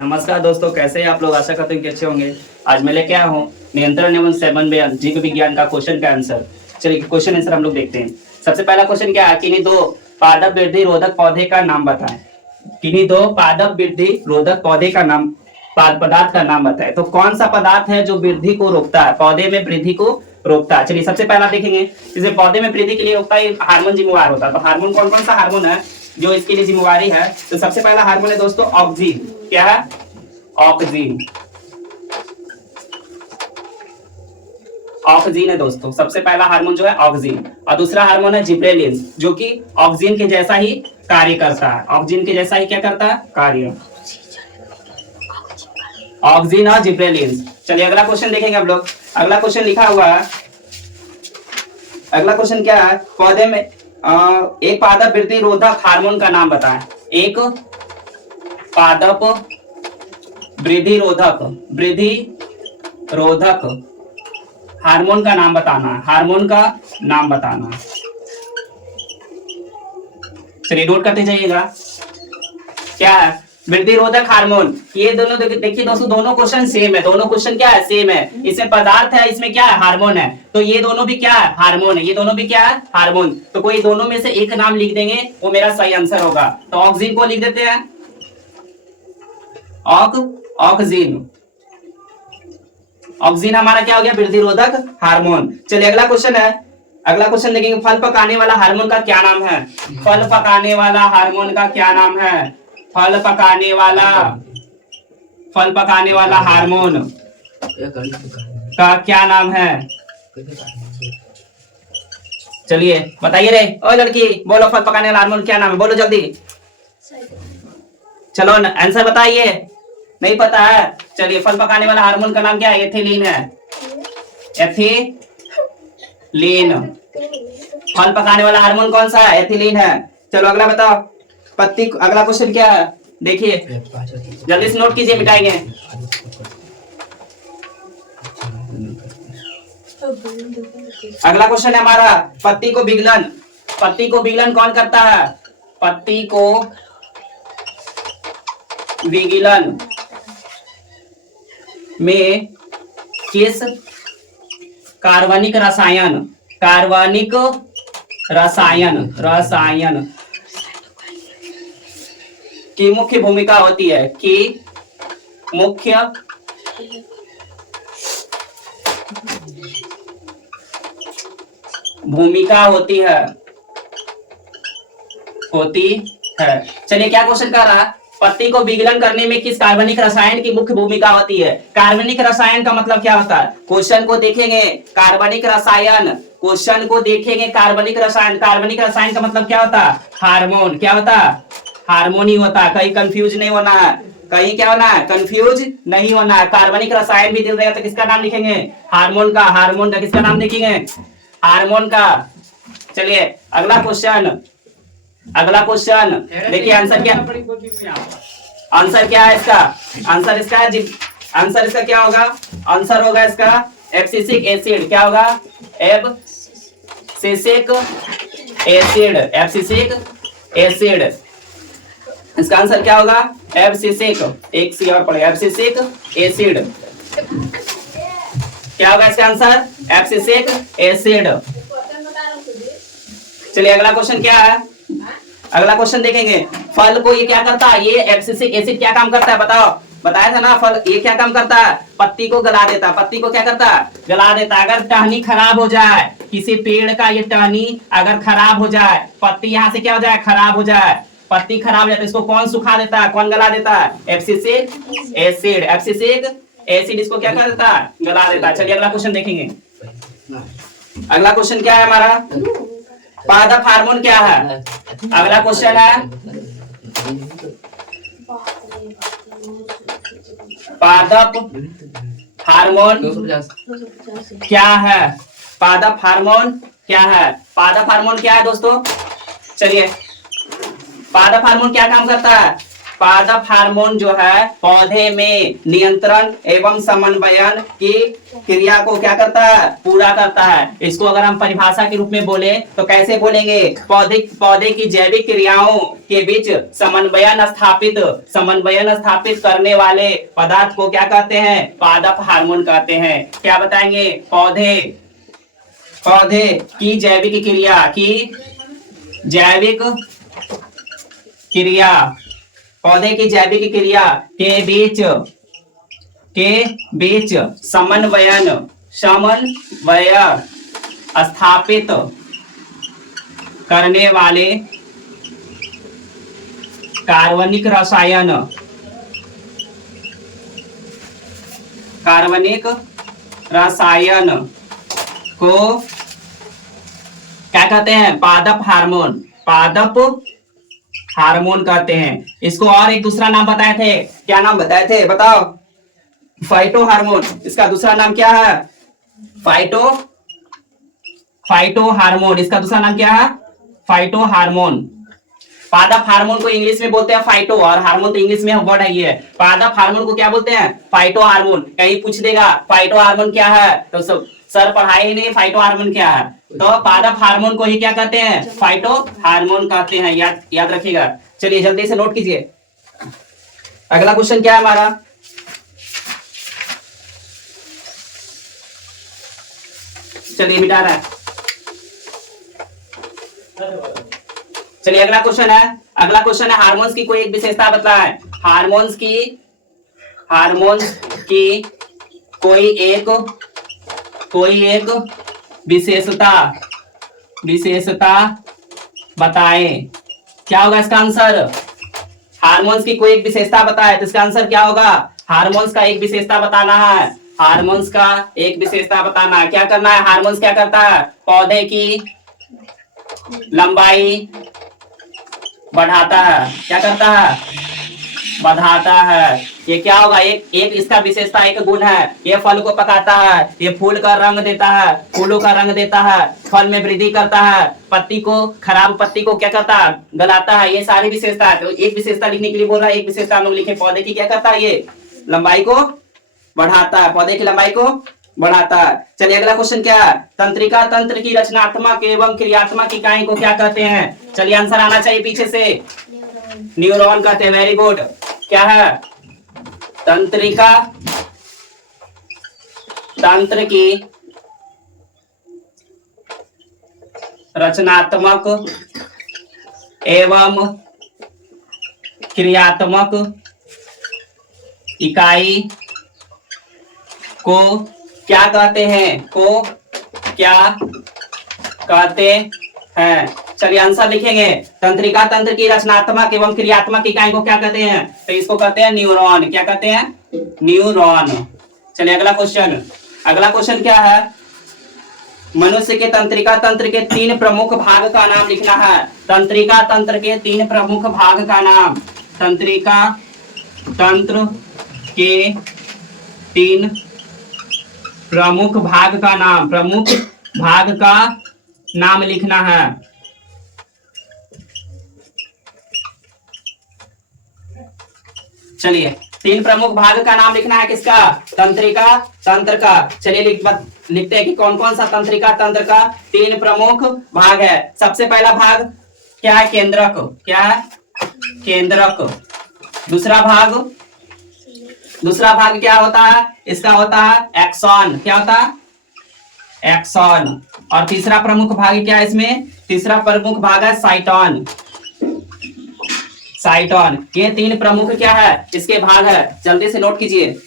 नमस्कार दोस्तों, कैसे हैं आप लोग। आशा करते हैं कि अच्छे होंगे। आज मैं लेके आया हूँ नियंत्रण एवं समन्वय जीव विज्ञान का क्वेश्चन का आंसर। चलिए क्वेश्चन आंसर हम लोग देखते हैं। सबसे पहला क्वेश्चन क्या है, किन्हीं दो पादप वृद्धि रोधक पौधे का नाम बताएं। किन्हीं दो पादप वृद्धि रोधक पौधे का नाम, पदार्थ का नाम बताएं। तो कौन सा पदार्थ है जो वृद्धि को रोकता है, पौधे में वृद्धि को रोकता है। चलिए सबसे पहला देखेंगे, जैसे पौधे में वृद्धि के लिए रोकता है हार्मोन जिम्मेवार होता है। तो हार्मोन कौन कौन सा हार्मोन है जो इसके लिए जिम्मेवारी है। तो सबसे पहला हार्मोन है दोस्तों ऑक्सीन। क्या है? ऑक्सीन। ऑक्सीन है दोस्तों, सबसे पहला हार्मोन जो है ऑक्सीन। और दूसरा हार्मोन है जिब्रेलिन, जो कि ऑक्सीन के जैसा ही कार्य करता है। ऑक्सीन के जैसा ही क्या करता है? कार्य। ऑक्सीन और जिब्रेलिन। चलिए अगला क्वेश्चन देखेंगे हम लोग। अगला क्वेश्चन लिखा हुआ है, अगला क्वेश्चन क्या है, पौधे में एक पादप वृद्धि रोधक हार्मोन का नाम बताएं। एक पादप वृद्धि रोधक हार्मोन का नाम बताना। हार्मोन का नाम बताना। चलिए नोट करते जाइएगा। क्या है? वृद्धि रोधक हार्मोन। ये दोनों देखिए दोस्तों, दोनों क्वेश्चन सेम है। दोनों क्वेश्चन क्या है? सेम है। इसमें पदार्थ है, इसमें क्या है? हार्मोन है। तो ये दोनों भी क्या है? हार्मोन है। ये दोनों भी क्या है? हार्मोन। तो कोई दोनों में से एक नाम लिख देंगे, वो मेरा सही आंसर होगा। तो ऑक्सीन को लिख देते हैं, ऑक्सीन। ऑक्सीन हमारा क्या हो गया? वृद्धि रोधक हार्मोन। चलिए अगला क्वेश्चन है, अगला क्वेश्चन देखेंगे। फल पकाने वाला हार्मोन का क्या नाम है? फल पकाने वाला हार्मोन का क्या नाम है? फल पकाने वाला हार्मोन का क्या नाम है? चलिए बताइए रे। ओ लड़की बोलो, फल पकाने वाला हार्मोन क्या नाम है? बोलो जल्दी। चलो आंसर बताइए। नहीं पता है? चलिए फल पकाने वाला हार्मोन का नाम क्या है? एथिलीन है। एथिलीन। फल पकाने वाला हार्मोन कौन सा है? एथिलीन है। चलो अगला बताओ। पत्ती, अगला क्वेश्चन क्या है देखिए, जल्दी से नोट कीजिए, मिटाएंगे। अगला क्वेश्चन है हमारा, पत्ती को विगलन। पत्ती को विगलन कौन करता है? पत्ती को विगलन में किस कार्बनिक रसायन की मुख्य भूमिका होती है? की मुख्य भूमिका होती है। चलिए क्या क्वेश्चन कर रहा है? पत्ती को विगलन करने में किस कार्बनिक रसायन की मुख्य भूमिका होती है? कार्बनिक रसायन का मतलब क्या होता है? क्वेश्चन को देखेंगे, कार्बनिक रसायन। क्वेश्चन को देखेंगे, कार्बनिक रसायन। कार्बनिक रसायन का मतलब क्या होता है? हार्मोन। क्या होता है? हार्मोन ही होता है। कहीं कंफ्यूज नहीं होना है। कहीं क्या होना है? कंफ्यूज नहीं होना है। कार्बनिक रसायन भी दिल रहेगा तो किसका नाम लिखेंगे? हार्मोन का। हार्मोन का किसका नाम लिखेंगे? हार्मोन का। चलिए अगला क्वेश्चन, अगला क्वेश्चन देखिए। आंसर क्या, आंसर क्या है इसका? आंसर इसका है, आंसर इसका क्या होगा? आंसर होगा इसका एब्सिसिक एसिड। क्या होगा? Abscisic acid. एब्सिसिक एसिड, इसका आंसर क्या होगा? एब्सिसिक। एक सी और पढ़े, एब्सिसिक एसिड। क्या होगा इसका आंसर? Abscisic acid. चलिए अगला क्वेश्चन क्या है? अगला क्वेश्चन देखेंगे। फल को ये क्या करता है? ये एब्सिसिक एसिड क्या काम करता है? बताओ। बताया था ना, फल ये क्या काम करता है? पत्ती को गला देता है। पत्ती को क्या करता है? गला देता है। अगर टहनी खराब हो जाए, किसी पेड़ का ये टहनी अगर खराब हो जाए, पत्ती यहाँ से क्या हो जाए? खराब हो जाए। पत्ती खराब हो जाए तो इसको कौन सुखा देता है? कौन गला देता है? Abscisic acid. एब्सिसिक एसिड इसको क्या कर देता है? गला देता है। चलिए अगला क्वेश्चन देखेंगे। अगला क्वेश्चन क्या है हमारा? पादप हार्मोन क्या है? अगला क्वेश्चन है, पादप हार्मोन क्या है? पादप हार्मोन क्या है? पादप हार्मोन क्या है दोस्तों? चलिए पादप हार्मोन क्या काम करता है? पादप हार्मोन जो है पौधे में नियंत्रण एवं समन्वयन की क्रिया को क्या करता है, पूरा करता है। इसको अगर हम परिभाषा के रूप में बोले तो कैसे बोलेंगे, पौधे पौधे की जैविक क्रियाओं के बीच समन्वयन स्थापित करने वाले पदार्थ को क्या कहते हैं, पादप हार्मोन कहते हैं। क्या बताएंगे, पौधे पौधे की जैविक क्रिया पौधे की जैविक क्रिया के बीच समन्वय स्थापित करने वाले कार्बनिक रसायन को क्या कहते हैं, पादप हार्मोन कहते हैं। इसको और एक दूसरा नाम बताए थे, क्या नाम बताए थे बताओ, फाइटो हार्मोन। इसका दूसरा नाम क्या है, फाइटो हार्मोन। इसका दूसरा नाम क्या है, फाइटो हार्मोन। पादप हार्मोन को इंग्लिश में बोलते हैं फाइटो, और हार्मोन तो इंग्लिश में वर्ड है ये। पादप हार्मोन को क्या बोलते हैं, फाइटो हार्मोन। कहीं पूछ देगा फाइटो हार्मोन क्या है तो सब सर पढ़ाए ही नहीं फाइटो हार्मोन क्या है, तो पादप हार्मोन को ही क्या कहते हैं, फाइटो हार्मोन कहते हैं। याद रखिएगा। चलिए जल्दी से नोट कीजिए। अगला क्वेश्चन क्या है हमारा, चलिए मिटा रहा है। चलिए अगला क्वेश्चन है हार्मोन्स की कोई एक विशेषता बताएं। हार्मोन्स की कोई एक विशेषता बताएं। क्या होगा इसका आंसर, हार्मोन्स की कोई एक विशेषता बताए, तो इसका आंसर क्या होगा, हार्मोन्स का एक विशेषता बताना है। हार्मोन्स का एक विशेषता बताना है। क्या करना है, हार्मोन्स क्या करता है, पौधे की लंबाई बढ़ाता है। क्या करता है, बढ़ाता है। ये क्या होगा, एक इसका विशेषता, एक गुण है, ये फल को पकाता है, ये फूल का रंग देता है, फूलों का रंग देता है, फल में वृद्धि करता है, खराब पत्ती को क्या करता है, गलाता है। ये सारी विशेषता है। तो एक विशेषता लिखने के लिए बोल रहा है, एक विशेषता हम लोग लिखे, पौधे की क्या करता है, ये लंबाई को बढ़ाता है, पौधे की लंबाई को बढ़ाता है। चलिए अगला क्वेश्चन क्या है, तंत्रिका तंत्र की रचनात्मक एवं क्रियात्मक इकाई को क्या कहते हैं। चलिए आंसर आना चाहिए पीछे से, न्यूरॉन कहते हैं। Very good. क्या है, तंत्रिका तंत्र की रचनात्मक एवं क्रियात्मक इकाई को क्या कहते हैं, चलिए आंसर लिखेंगे। तंत्रिका तंत्र की रचनात्मक एवं क्रियात्मक इकाई को क्या कहते हैं, तो इसको कहते हैं न्यूरॉन। क्या कहते हैं, न्यूरॉन। चलिए अगला क्वेश्चन क्या है, मनुष्य के तंत्रिका तंत्र के 3 प्रमुख भाग का नाम लिखना है। तंत्रिका तंत्र के 3 प्रमुख भाग का नाम, तंत्रिका तंत्र के 3 प्रमुख भाग का नाम लिखना है। चलिए 3 प्रमुख भाग का नाम लिखना है, किसका, तंत्रिका तंत्र का। चलिए लिखते हैं कि कौन कौन सा तंत्रिका तंत्र का 3 प्रमुख भाग है। सबसे पहला भाग क्या है, केंद्रक। क्या है, केंद्रक। दूसरा भाग क्या होता है, इसका होता है एक्सॉन। क्या होता है, एक्सॉन। और तीसरा प्रमुख भाग क्या है इसमें, तीसरा प्रमुख भाग है साइटोन। ये 3 प्रमुख क्या है, इसके भाग है। जल्दी से नोट कीजिए।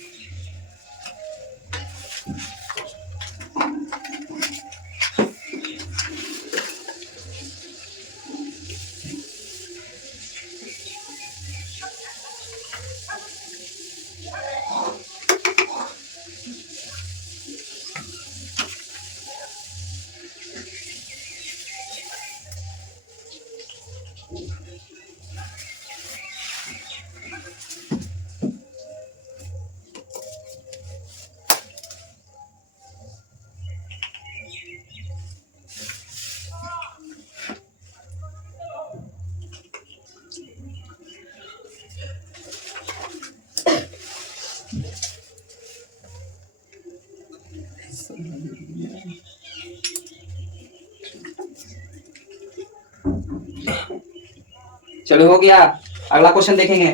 चलो हो गया, अगला क्वेश्चन देखेंगे।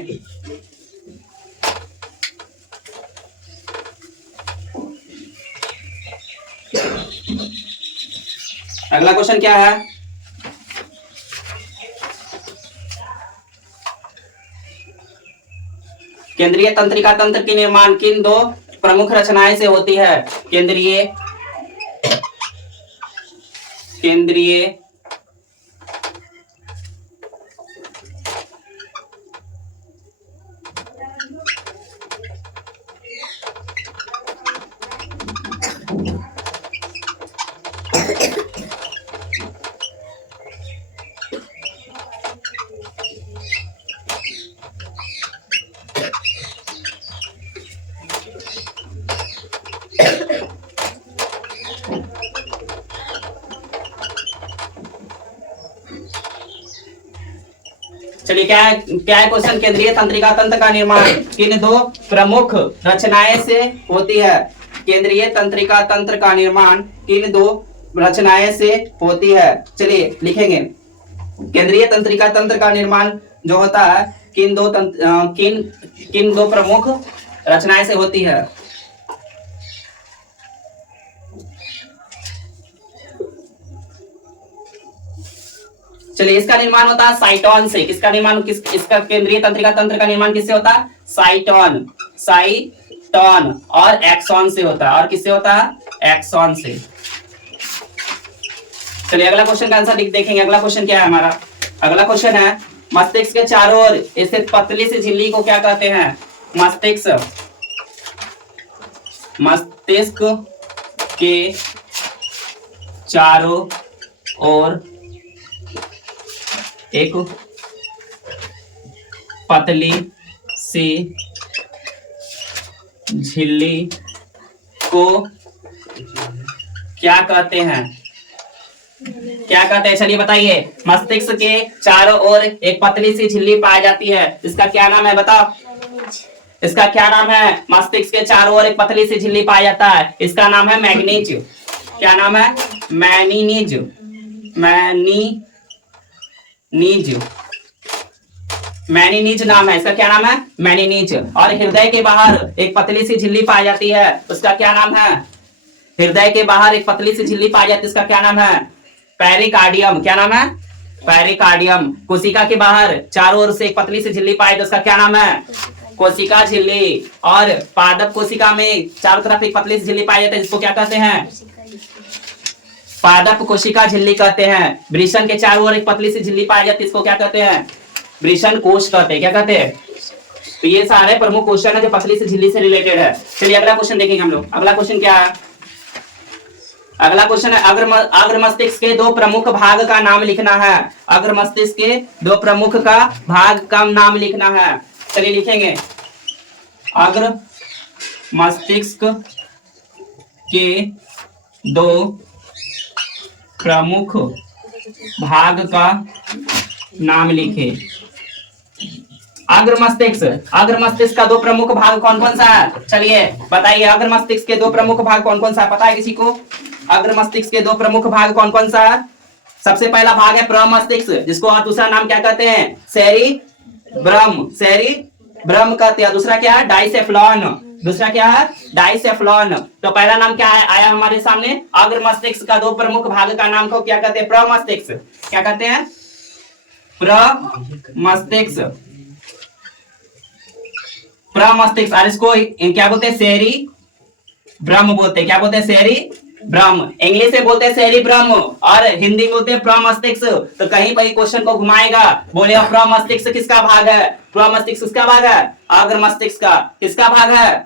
अगला क्वेश्चन क्या है? केंद्रीय तंत्रिका तंत्र के निर्माण किन दो प्रमुख रचनाएं से होती है? केंद्रीय केंद्रीय चलिए क्या है क्वेश्चन? केंद्रीय तंत्रिका तंत्र का निर्माण किन दो प्रमुख रचनाएं से होती है? केंद्रीय तंत्रिका तंत्र का निर्माण किन दो रचनाएं से होती है? चलिए लिखेंगे, केंद्रीय तंत्रिका तंत्र का निर्माण जो होता है किन दो प्रमुख रचनाएं से होती है? चलिए इसका निर्माण होता है साइटोन से। किसका निर्माण इसका केंद्रीय तंत्रिका तंत्र का निर्माण किससे होता है? साइटोन और एक्सॉन से होता है। और किससे होता है? एक्सॉन से। चलिए अगला क्वेश्चन का आंसर देखेंगे। अगला क्वेश्चन क्या है हमारा? अगला क्वेश्चन है मस्तिष्क के चारों ओर स्थित पतली सी झिल्ली को क्या कहते हैं? मस्तिष्क के चारों ओर एक पतली सी झिल्ली को क्या कहते हैं? क्या कहते हैं? चलिए बताइए। मस्तिष्क के चारों ओर एक पतली सी झिल्ली पाई जाती है, इसका क्या नाम है? बताओ, इसका क्या नाम है? मस्तिष्क के चारों ओर एक पतली सी झिल्ली पाया जाता है, इसका नाम है मैग्नीज। क्या नाम है? मैनीनीज। मैनीनीज नाम है इसका। क्या नाम है? मैनीनीज। और हृदय के बाहर एक पतली सी झिल्ली पाई जाती है, उसका क्या नाम है? हृदय के बाहर एक पतली सी झिल्ली पाई जाती है, इसका क्या नाम है? पेरिकार्डियम। क्या नाम है? पेरिकार्डियम। कोशिका के बाहर चारों ओर से एक पतली सी झिल्ली पाई जाती है, उसका क्या नाम है? कोशिका झिल्ली। और पादप कोशिका में चारों तरफ एक पतली सी झिल्ली पाई जाती है, जिसको क्या कहते हैं? पादप कोशिका झिल्ली कहते हैं। वृषण के चारों ओर एक पतली सी झिल्ली पाई जाती है, इसको क्या कहते हैं? वृषण कोश कहते हैं। क्या कहते हैं? तो ये सारे प्रमुख क्वेश्चन है जो पतली सी झिल्ली से रिलेटेड है। चलिए अगला क्वेश्चन देखेंगे हम लोग। अगला क्वेश्चन क्या है? अगला क्वेश्चन है अग्र मस्तिष्क के दो प्रमुख भाग का नाम लिखना है। अग्र मस्तिष्क के दो प्रमुख का भाग का नाम लिखना है। चलिए लिखेंगे, अग्र मस्तिष्क के दो प्रमुख भाग का नाम लिखे। अग्र मस्तिष्क का दो प्रमुख भाग कौन कौन सा है? चलिए बताइए, अग्र मस्तिष्क के दो प्रमुख भाग कौन कौन सा है? पता है किसी को? अग्र मस्तिष्क के दो प्रमुख भाग कौन कौन सा है? सबसे पहला भाग है प्रमस्तिष्क, जिसको और दूसरा नाम क्या कहते हैं? सेरिब्रम कहते हैं। दूसरा क्या है? डाइसेफ्लॉन। दूसरा क्या है? डाइसेफ्लॉन। तो पहला नाम क्या है आया हमारे सामने? अग्र मस्तिष्क का दो प्रमुख भाग का नाम को क्या कहते हैं? प्रमस्तिष्क। क्या कहते हैं? प्रमस्तिष्क। और इसको क्या बोलते हैं? सेरिब्रम बोलते हैं। क्या बोलते हैं? सेरिब्रम। इंग्लिश में बोलते हैं सेरिब्रम और हिंदी में बोलते हैं प्रमस्तिष्क। तो कहीं पर क्वेश्चन को घुमाएगा, बोले प्रमस्तिष्क किसका भाग है? प्रमस्तिष्क किसका भाग है? अग्र मस्तिष्क का। किसका भाग है?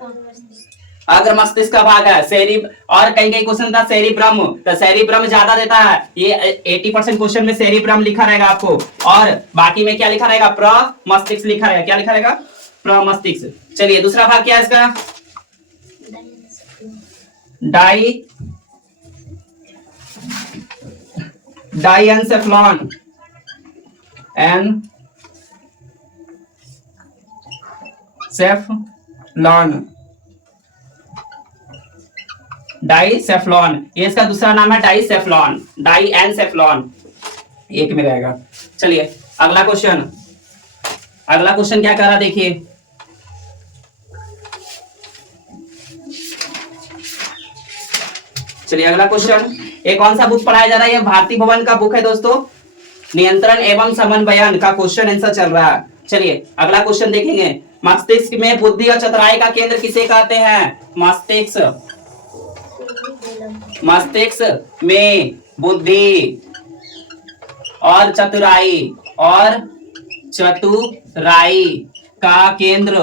अग्र मस्तिष्क का भाग है। और कहीं कहीं क्वेश्चन था सेरिब्रम, तो सेरिब्रम ज्यादा देता है। ये 80% क्वेश्चन में सेरिब्रम लिखा रहेगा आपको, और बाकी में क्या लिखा रहेगा? प्रमस्तिष्क लिखा रहेगा। क्या लिखा रहेगा? प्रमस्तिष्क। चलिए दूसरा भाग क्या है इसका? डाइएन्सेफ्लॉन। डाइसेफ्लॉन, ये इसका दूसरा नाम है डाइसेफ्लॉन। डाइएन्सेफ्लॉन एक में रहेगा। चलिए अगला क्वेश्चन, अगला क्वेश्चन क्या करा देखिए, चलिए अगला क्वेश्चन, ये कौन सा बुक पढ़ाया जा रहा है? ये भारती भवन का बुक है दोस्तों, नियंत्रण एवं समन्वयन का क्वेश्चन आंसर चल रहा है। चलिए अगला क्वेश्चन देखेंगे, मस्तिष्क में बुद्धि और चतुराई का केंद्र किसे कहते हैं? मस्तिष्क में बुद्धि और चतुराई का केंद्र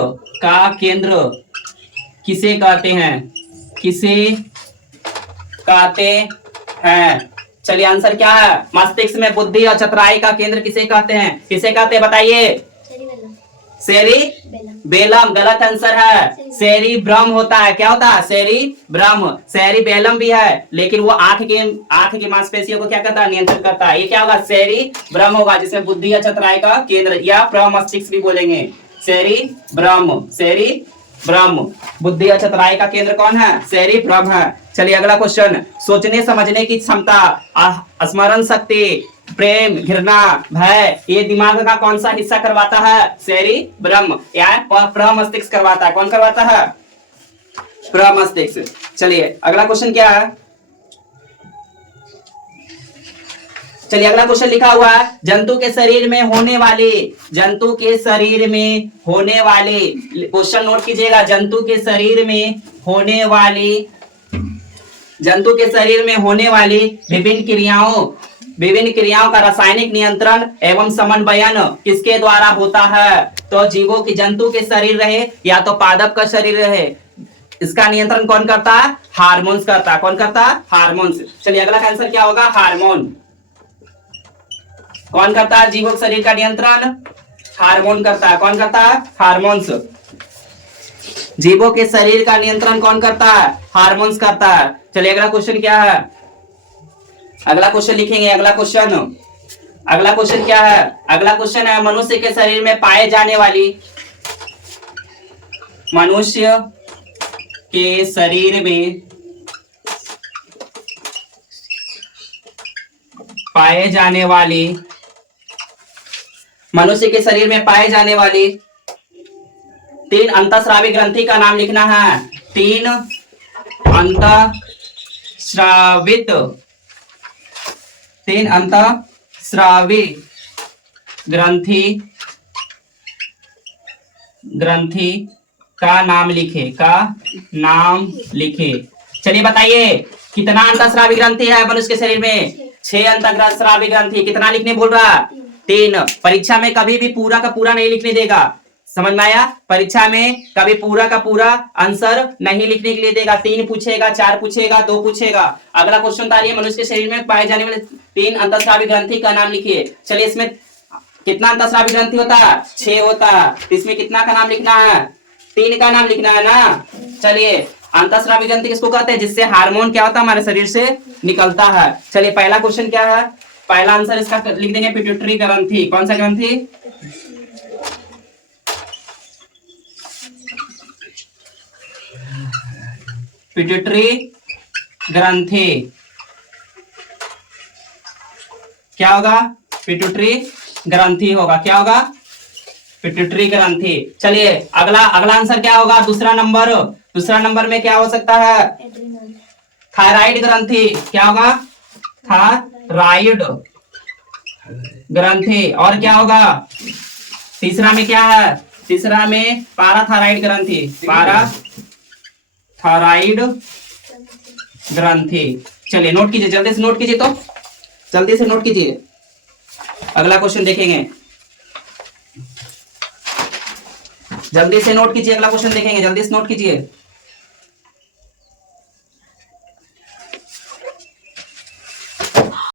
किसे कहते हैं? किसे कहते हैं? चलिए आंसर क्या है? मस्तिष्क में बुद्धि और चतुराई का केंद्र किसे कहते हैं? किसे कहते हैं बताइए? सेरिबेलम। गलत आंसर है, सेरिब्रम होता है। क्या होता है? सेरिब्रम। सेरिबेलम भी है, लेकिन वो आंख की मांसपेशियों को क्या करता है? नियंत्रित करता है। ये क्या होगा? सेरिब्रम होगा, जिसमें बुद्धि या चतुराई का केंद्र या प्रमस्तिष्क भी बोलेंगे। सेरिब्रम बुद्धि और चतुराई का केंद्र कौन है? सेरिब्रम है। चलिए अगला क्वेश्चन, सोचने समझने की क्षमता, स्मरण शक्ति, प्रेम, घृणा, भय, ये दिमाग का कौन सा हिस्सा करवाता है? सेरिब्रम या प्रमस्तिष्क करवाता है। कौन करवाता है? प्रमस्तिष्क। चलिए अगला क्वेश्चन क्या है? चलिए अगला क्वेश्चन लिखा हुआ है, जंतु के शरीर में होने वाले क्वेश्चन नोट कीजिएगा, जंतु के शरीर में होने वाली विभिन्न क्रियाओं का रासायनिक नियंत्रण एवं समन्वयन किसके द्वारा होता है? तो जंतु के शरीर रहे या तो पादप का शरीर रहे, इसका नियंत्रण कौन करता है? हार्मोन्स करता है। कौन करता है? हार्मोन्स। चलिए अगला आंसर क्या होगा? हार्मोन। कौन करता है जीवों के शरीर का नियंत्रण? हार्मोन करता है। कौन करता है? हार्मोन्स। जीवों के शरीर का नियंत्रण कौन करता है? हार्मोन्स करता है। चलिए अगला क्वेश्चन क्या है? अगला क्वेश्चन लिखेंगे। अगला क्वेश्चन क्या है? अगला क्वेश्चन है, मनुष्य के शरीर में पाए जाने वाली मनुष्य के शरीर में पाए जाने वाली 3 अंतःस्रावी ग्रंथि का नाम लिखना है। 3 अंतःस्रावी ग्रंथि का नाम लिखे। चलिए बताइए, कितना अंतःस्रावी ग्रंथि है मनुष्य के शरीर में? 6 अंतःस्रावी ग्रंथि। कितना लिखने बोल रहा? 3। परीक्षा में कभी भी पूरा का पूरा नहीं लिखने देगा, समझ में आया? परीक्षा में कभी पूरा का पूरा आंसर नहीं लिखने के लिए देगा। 3 पूछेगा, 4 पूछेगा, 2 पूछेगा। अगला क्वेश्चन था, मनुष्य के शरीर में पाए जाने वाले 3 अंतःस्रावी ग्रंथि का नाम लिखिए। चलिए इसमें कितना अंतःस्रावी ग्रंथि होता है? 6 होता है। इसमें कितना का नाम लिखना है? 3 का नाम लिखना है ना। चलिए अंतःस्रावी ग्रंथि किसको कहते हैं? जिससे हार्मोन क्या होता है? हमारे शरीर से निकलता है। चलिए पहला क्वेश्चन क्या है? पहला आंसर इसका लिख देंगे, पिट्यूटरी ग्रंथि। कौन सा ग्रंथि? पिट्यूटरी ग्रंथि। क्या होगा? पिट्यूटरी ग्रंथि होगा। क्या होगा? पिट्यूटरी ग्रंथि। चलिए अगला आंसर क्या होगा? दूसरा नंबर में क्या हो सकता है? थायराइड ग्रंथि। क्या होगा? थायराइड ग्रंथि। और क्या होगा? तीसरा में क्या है? तीसरा में पाराथायराइड ग्रंथि। पाराथायराइड ग्रंथि। चलिए नोट कीजिए, जल्दी से नोट कीजिए, जल्दी से नोट कीजिए। अगला क्वेश्चन देखेंगे, जल्दी से नोट कीजिए। अगला क्वेश्चन देखेंगे, जल्दी से नोट कीजिए।